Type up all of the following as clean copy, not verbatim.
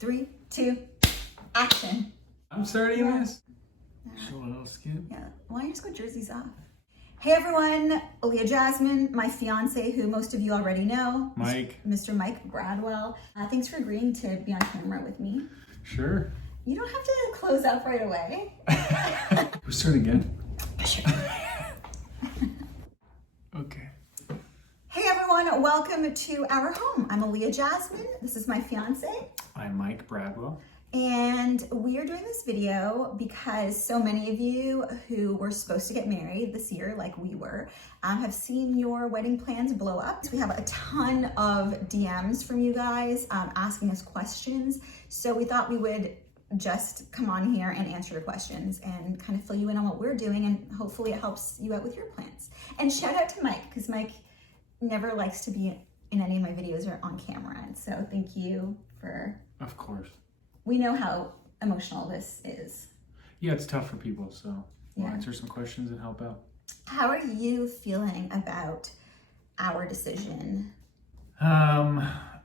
3, 2, action. I'm starting this. Show a little skin. Yeah, why don't you just go jerseys off? Hey everyone, Aaliyah Jasmine, my fiance, who most of you already know. Mike. Mr. Mike Bradwell. Thanks for agreeing to be on camera with me. Sure. You don't have to close up right away. We'll start again. Okay. Hey everyone, welcome to our home. I'm Aaliyah Jasmine. This is my fiance. I'm Mike Bradwell. And we are doing this video because so many of you who were supposed to get married this year, like we were, have seen your wedding plans blow up. We have a ton of DMs from you guys asking us questions. So we thought we would just come on here and answer your questions and kind of fill you in on what we're doing, and hopefully it helps you out with your plans. And shout out to Mike, because Mike never likes to be in any of my videos or on camera. And so thank you for... Of course. We know how emotional this is. Yeah, it's tough for people, so we'll Yeah. answer some questions and help out. How are you feeling about our decision?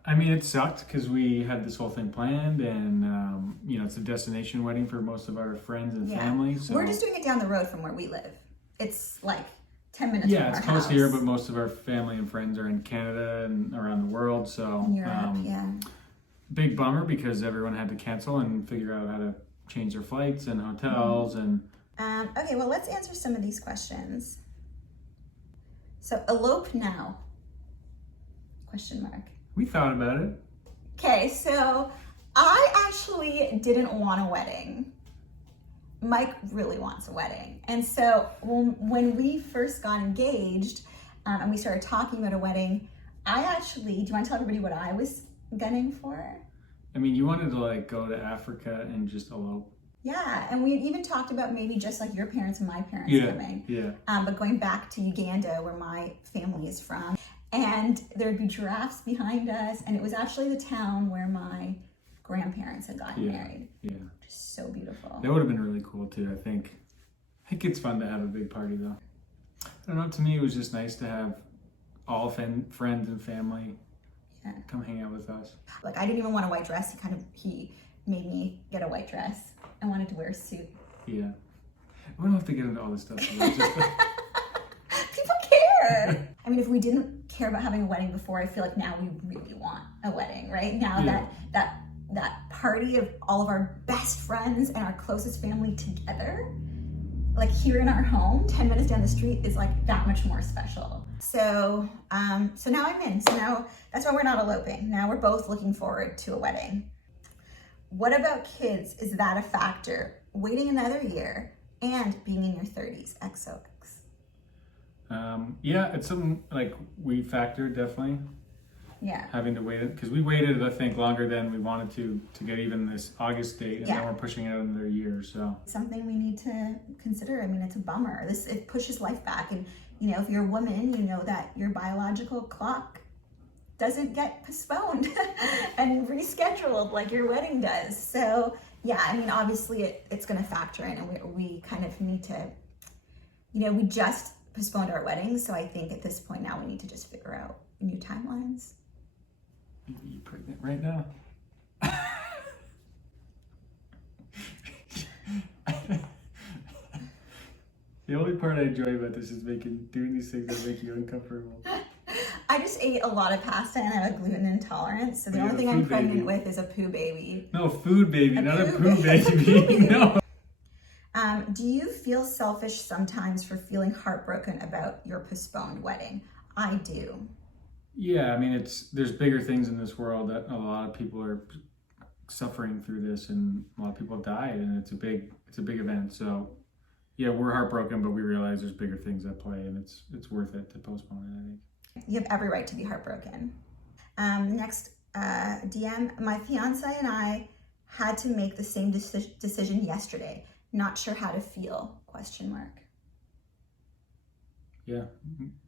I mean, it sucked because we had this whole thing planned, and you know, it's a destination wedding for most of our friends and family. So We're just doing it down the road from where we live. It's like 10 minutes yeah, from it's our close house. here, but most of our family and friends are in Canada and around the world. So In Europe, yeah. big bummer because everyone had to cancel and figure out how to change their flights and hotels and. Okay, well, let's answer some of these questions. So, elope now? Question mark. We thought about it. Okay, so I actually didn't want a wedding. Mike really wants a wedding. And so when we first got engaged and we started talking about a wedding, do you want to tell everybody what I was gunning for? I mean, you wanted to like go to Africa and just elope. Yeah, and we had even talked about maybe just like your parents and my parents coming. Yeah. But going back to Uganda, where my family is from, and there'd be giraffes behind us, and it was actually the town where my grandparents had gotten married. Yeah. Just so beautiful. That would have been really cool too, I think. I think it's fun to have a big party though. I don't know, to me it was just nice to have all friends and family come hang out with us. Like, I didn't even want a white dress. He made me get a white dress. I wanted to wear a suit. Yeah. We don't have to get into all this stuff. It's just People care. I mean, if we didn't care about having a wedding before, I feel like now we really want a wedding, right? Now that party of all of our best friends and our closest family together, like here in our home, 10 minutes down the street, is like that much more special. So now I'm in. So now that's why we're not eloping. Now we're both looking forward to a wedding. What about kids? Is that a factor? Waiting another year and being in your 30s, XOX. Yeah, it's something like we factored definitely. Yeah. Having to wait it because we waited, I think, longer than we wanted to get even this August date, and now we're pushing out another year. So something we need to consider. I mean, it's a bummer. It pushes life back, and you know, if you're a woman, you know that your biological clock doesn't get postponed and rescheduled like your wedding does. So yeah, I mean, obviously it's going to factor in, and we kind of need to, you know, we just postponed our wedding, so I think at this point now we need to just figure out new timelines. Are you pregnant right now? The only part I enjoy about this is doing these things that make you uncomfortable. I just ate a lot of pasta and I have a gluten intolerance, so the only thing I'm pregnant with is a poo baby. No, food baby, not a poo baby. No. Do you feel selfish sometimes for feeling heartbroken about your postponed wedding? I do. Yeah, I mean, there's bigger things in this world that a lot of people are suffering through this, and a lot of people have died, and it's a big event. So yeah, we're heartbroken, but we realize there's bigger things at play, and it's worth it to postpone it, I think. You have every right to be heartbroken. Next DM, my fiance and I had to make the same decision yesterday. Not sure how to feel, question mark. Yeah,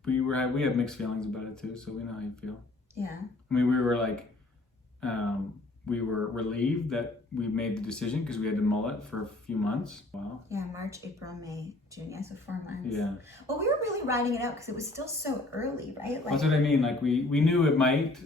we have mixed feelings about it too, so we know how you feel. Yeah. I mean, we were like, we were relieved that we made the decision because we had to mull it for a few months. Wow. Yeah, March, April, May, June, yeah, so 4 months. Yeah. Well, we were really riding it out because it was still so early, right? Like, that's what I mean. Like we knew it might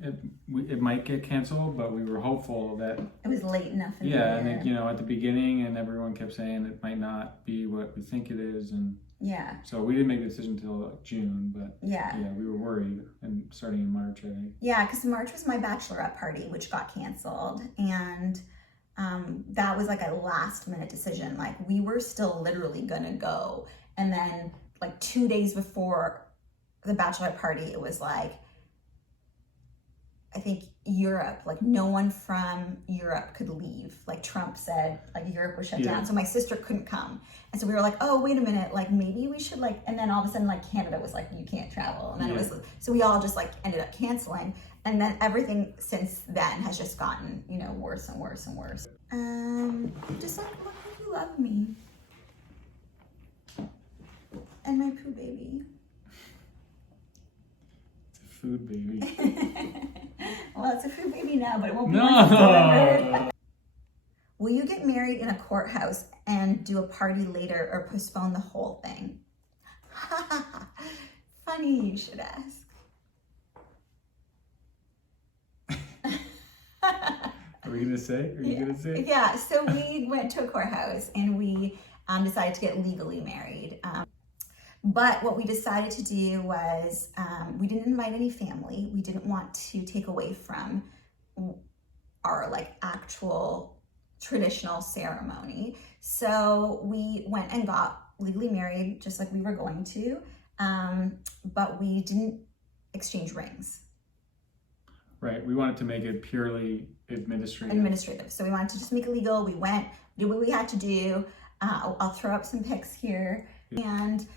it might get canceled, but we were hopeful that it was late enough in the yeah, year. and then, you know, at the beginning, and everyone kept saying it might not be what we think it is, and yeah, so we didn't make the decision until like June, but yeah, we were worried, and starting in March, I think. Yeah, because March was my bachelorette party, which got canceled, and that was like a last minute decision. Like we were still literally gonna go, and then like 2 days before the bachelorette party, it was like, I think Europe, like no one from Europe could leave. Like Trump said, like Europe was shut down. So my sister couldn't come. And so we were like, oh, wait a minute, like maybe we should like, and then all of a sudden like Canada was like, you can't travel. And then it was, so we all just like ended up canceling. And then everything since then has just gotten, you know, worse and worse and worse. Just like, look like you love me. And my poo baby. It's a food baby. Well, it's a food baby now, but it won't be once it's delivered. Will you get married in a courthouse and do a party later or postpone the whole thing? Funny you should ask. Are we gonna say? Are you gonna say? Yeah, so we went to a courthouse and we decided to get legally married. But what we decided to do was we didn't invite any family. We didn't want to take away from our like actual traditional ceremony. So we went and got legally married just like we were going to, but we didn't exchange rings. Right, we wanted to make it purely Administrative. So we wanted to just make it legal. We went, did what we had to do. I'll throw up some pics here. And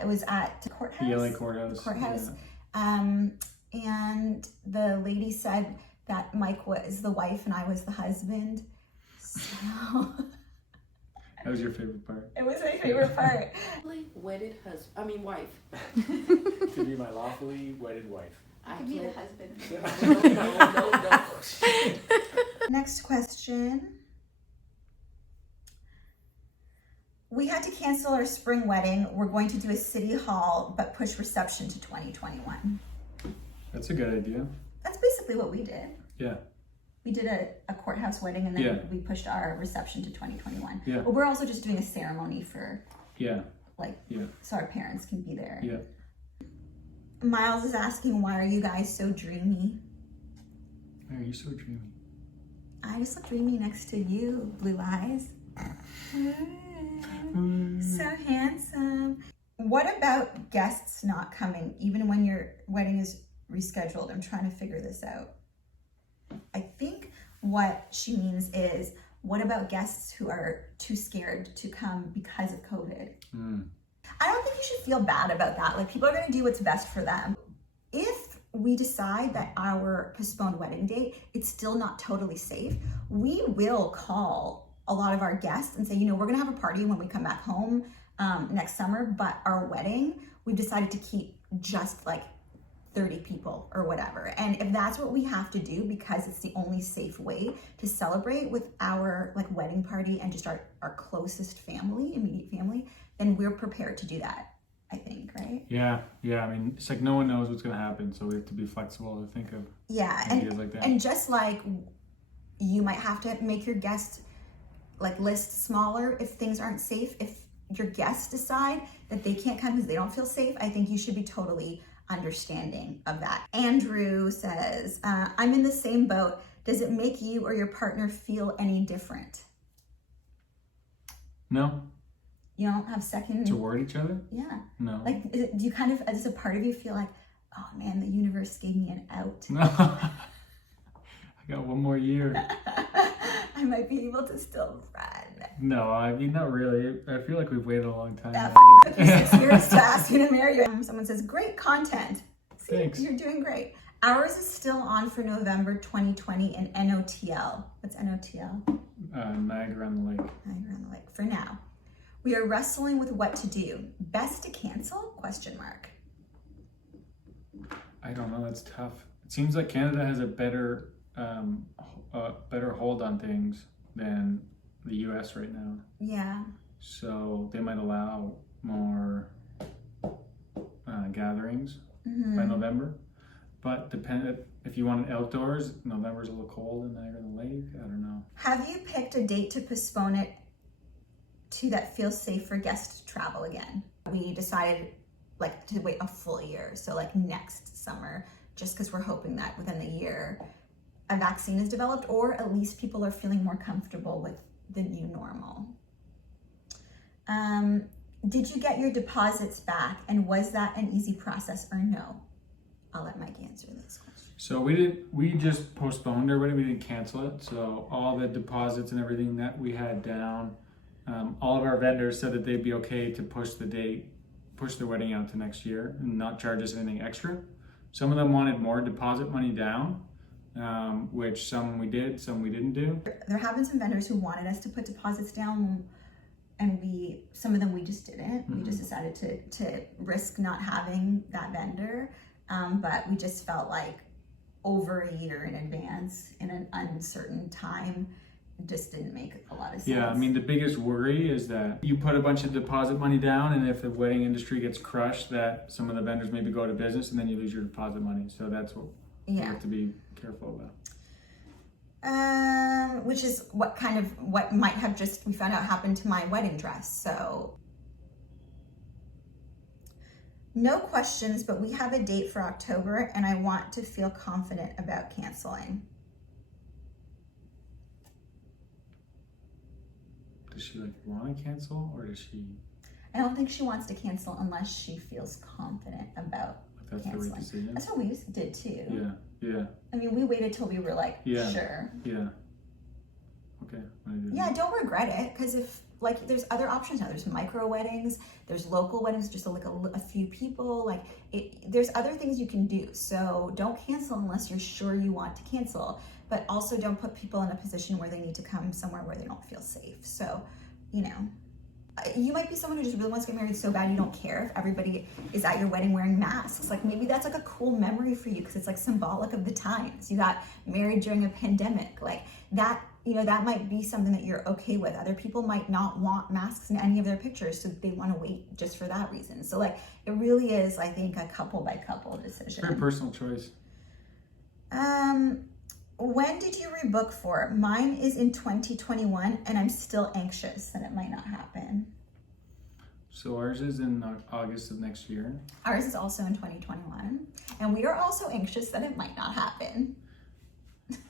it was at the courthouse. The LA courthouse. Yeah. And the lady said that Mike was the wife and I was the husband. So that was your favorite part. It was my favorite part. Wedded wife. To be my lawfully wedded wife. I could be the husband. No. Next question. We had to cancel our spring wedding. We're going to do a city hall, but push reception to 2021. That's a good idea. That's basically what we did. Yeah. We did a courthouse wedding and then we pushed our reception to 2021. Yeah. But we're also just doing a ceremony for so our parents can be there. Yeah. Miles is asking, why are you guys so dreamy? Why are you so dreamy? I just look dreamy next to you, blue eyes. So handsome. What about guests not coming, even when your wedding is rescheduled? I'm trying to figure this out. I think what she means is, what about guests who are too scared to come because of COVID? I don't think you should feel bad about that. Like, people are going to do what's best for them. If we decide that our postponed wedding date, it's still not totally safe, we will call a lot of our guests and say, you know, we're going to have a party when we come back home next summer, but our wedding, we've decided to keep just like 30 people or whatever. And if that's what we have to do because it's the only safe way to celebrate with our like wedding party and just our closest family, immediate family, then we're prepared to do that, I think, right? Yeah. I mean, it's like no one knows what's going to happen, so we have to be flexible to think of ideas like that. And just like you might have to make your guest like list smaller if things aren't safe. If your guests decide that they can't come because they don't feel safe, I think you should be totally understanding of that. Andrew says, I'm in the same boat. Does it make you or your partner feel any different? No. You don't have second Toward each other? Yeah. No. Like, do you kind of, as a part of you, feel like, oh man, the universe gave me an out? No. I got one more year. I might be able to still run. No, I mean, not really. I feel like we've waited a long time. That fucking took you 6 years to ask you to marry you. Someone says, great content. See, thanks. You're doing great. Ours is still on for November 2020 in NOTL. What's NOTL? Niagara on the Lake. Niagara on the Lake, for now. We are wrestling with what to do. Best to cancel? ? I don't know. That's tough. It seems like Canada has a better hold on things than the U.S. right now. Yeah. So they might allow more gatherings by November. But if you want it outdoors, November's a little cold in Niagara on the Lake. I don't know. Have you picked a date to postpone it to that feels safe for guests to travel again? We decided like to wait a full year, so like next summer, just because we're hoping that within the year a vaccine is developed, or at least people are feeling more comfortable with the new normal. Did you get your deposits back, and was that an easy process or no? I'll let Mike answer this question. So we just postponed our wedding. We didn't cancel it. So all the deposits and everything that we had down, all of our vendors said that they'd be okay to push the wedding out to next year and not charge us anything extra. Some of them wanted more deposit money down, which some we did, some we didn't do. There have been some vendors who wanted us to put deposits down, and some of them we just didn't. We just decided to risk not having that vendor, but we just felt like over a year in advance in an uncertain time just didn't make a lot of sense. Yeah, I mean, the biggest worry is that you put a bunch of deposit money down, and if the wedding industry gets crushed, that some of the vendors maybe go out of business, and then you lose your deposit money. So that's what you have to be careful about. Which is what might have just, we found out happened to my wedding dress. So no questions, but we have a date for October, and I want to feel confident about canceling. Does she want to cancel, or does she? I don't think she wants to cancel unless she feels confident about That's canceling. the right decision. That's what we did too. Yeah. I mean, we waited till we were like, sure. Yeah. Okay. Yeah, don't regret it, because if there's other options now. There's micro weddings, there's local weddings, just a few people. There's other things you can do. So don't cancel unless you're sure you want to cancel. But also don't put people in a position where they need to come somewhere where they don't feel safe. So, you might be someone who just really wants to get married so bad you don't care if everybody is at your wedding wearing masks. Maybe that's a cool memory for you because it's symbolic of the times. You got married during a pandemic. That, that might be something that you're okay with. Other people might not want masks in any of their pictures, so they want to wait just for that reason. So it really is, I think, a couple by couple decision. Very personal choice. When did you rebook for? Mine is in 2021, and I'm still anxious that it might not happen. So ours is in August of next year. Ours is also in 2021, and we are also anxious that it might not happen.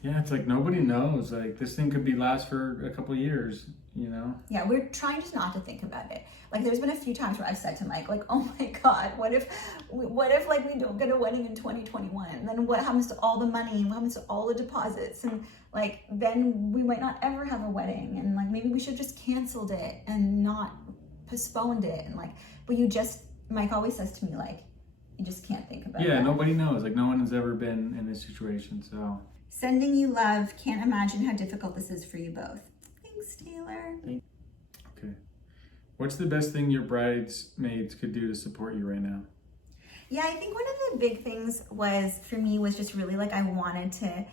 Yeah, it's nobody knows. This thing could last for a couple of years, Yeah, we're trying just not to think about it. There's been a few times where I've said to Mike, oh my God, what if we don't get a wedding in 2021? And then what happens to all the money? And what happens to all the deposits? And then we might not ever have a wedding. And maybe we should just canceled it and not postponed it. And but Mike always says to me, you just can't think about it. Yeah, nobody knows. No one has ever been in this situation, so. Sending you love. Can't imagine how difficult this is for you both. Thanks, Taylor. Okay. What's the best thing your bridesmaids could do to support you right now? Yeah, I think one of the big things for me was just really I wanted to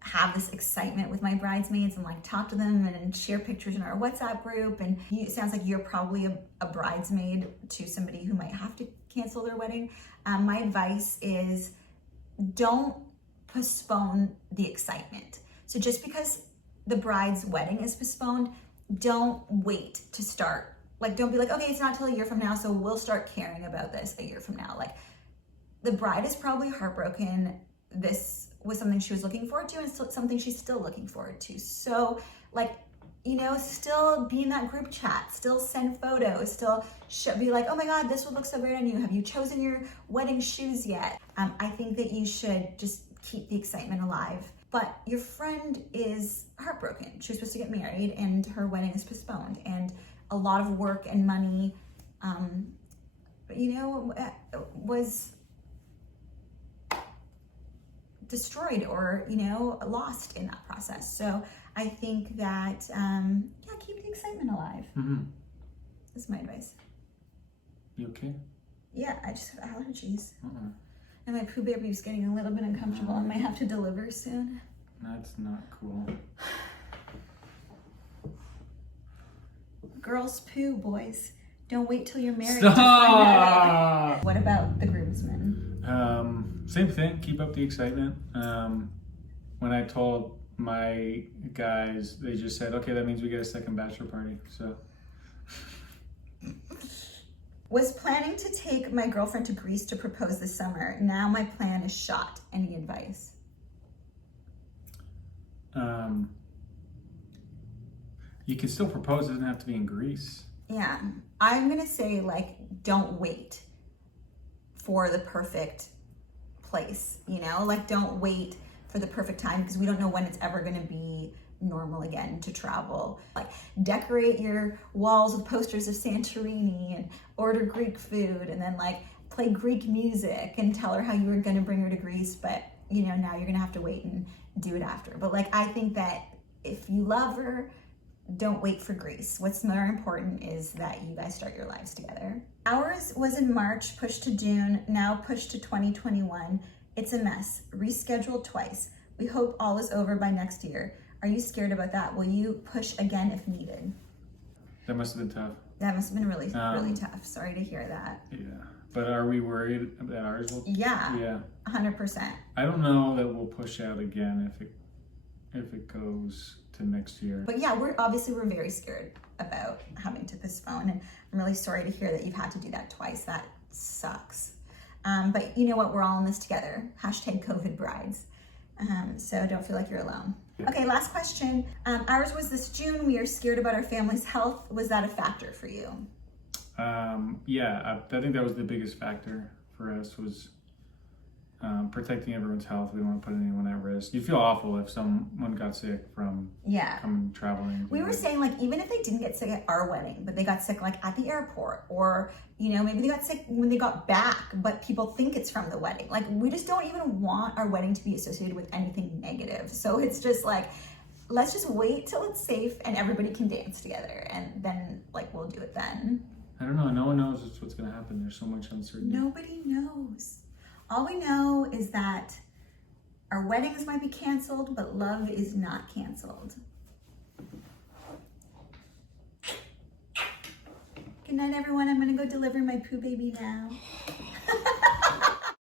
have this excitement with my bridesmaids and talk to them and share pictures in our WhatsApp group. And it sounds like you're probably a bridesmaid to somebody who might have to cancel their wedding. My advice is don't postpone the excitement. So just because the bride's wedding is postponed, don't wait to start. Don't be okay, it's not till a year from now, so we'll start caring about this a year from now. The bride is probably heartbroken. This was something she was looking forward to, and it's something she's still looking forward to. So still be in that group chat, still send photos, still be oh my God, this would look so great on you. Have you chosen your wedding shoes yet? I think that you should just keep the excitement alive. But your friend is heartbroken. She was supposed to get married and her wedding is postponed, and a lot of work and money, was destroyed or, lost in that process. So I think that, keep the excitement alive. That's my advice. You okay? Yeah, I just have allergies. And my poo baby's getting a little bit uncomfortable. I might have to deliver soon. That's not cool. Girls poo, boys. Don't wait till you're married Stop! to find that out. What about the groomsmen? Same thing. Keep up the excitement. When I told my guys, they just said, "Okay, that means we get a second bachelor party." So. Was planning to take my girlfriend to Greece to propose this summer. Now my plan is shot. Any advice? You can still propose. It doesn't have to be in Greece. Yeah, I'm gonna say like, don't wait for the perfect place, you know? Like, don't wait for the perfect time because we don't know when it's ever gonna be normal again to travel. Like, decorate your walls with posters of Santorini and order Greek food and then like play Greek music and tell her how you were gonna bring her to Greece, but you know, now you're gonna have to wait and do it after. But like, I think that if you love her, don't wait for Greece. What's more important is that you guys start your lives together. Ours was in March, pushed to June, now pushed to 2021. It's a mess, rescheduled twice. We hope all is over by next year. Are you scared about that? Will you push again if needed? That must have been tough. That must have been really tough. Sorry to hear that. Yeah. But are we worried that ours will? Yeah. 100%. I don't know that we'll push out again if it goes to next year. But yeah, we're very scared about having to postpone, and I'm really sorry to hear that you've had to do that twice. That sucks. But you know what? We're all in this together. Hashtag COVID brides. So don't feel like you're alone. Okay, last question. Ours was this June. We are scared about our family's health. Was that a factor for you? Yeah, I think that was the biggest factor for us was protecting everyone's health. We don't want to put anyone at risk. You feel awful if someone got sick from coming traveling. We were saying like, even if they didn't get sick at our wedding, but they got sick like at the airport, or you know, maybe they got sick when they got back, but people think it's from the wedding. Like, we just don't even want our wedding to be associated with anything negative. So it's just like, let's just wait till it's safe and everybody can dance together, and then like we'll do it then. I don't know. No one knows what's going to happen. There's so much uncertainty. Nobody knows. All we know is that our weddings might be canceled, but love is not canceled. Good night, everyone. I'm gonna go deliver my poo baby now.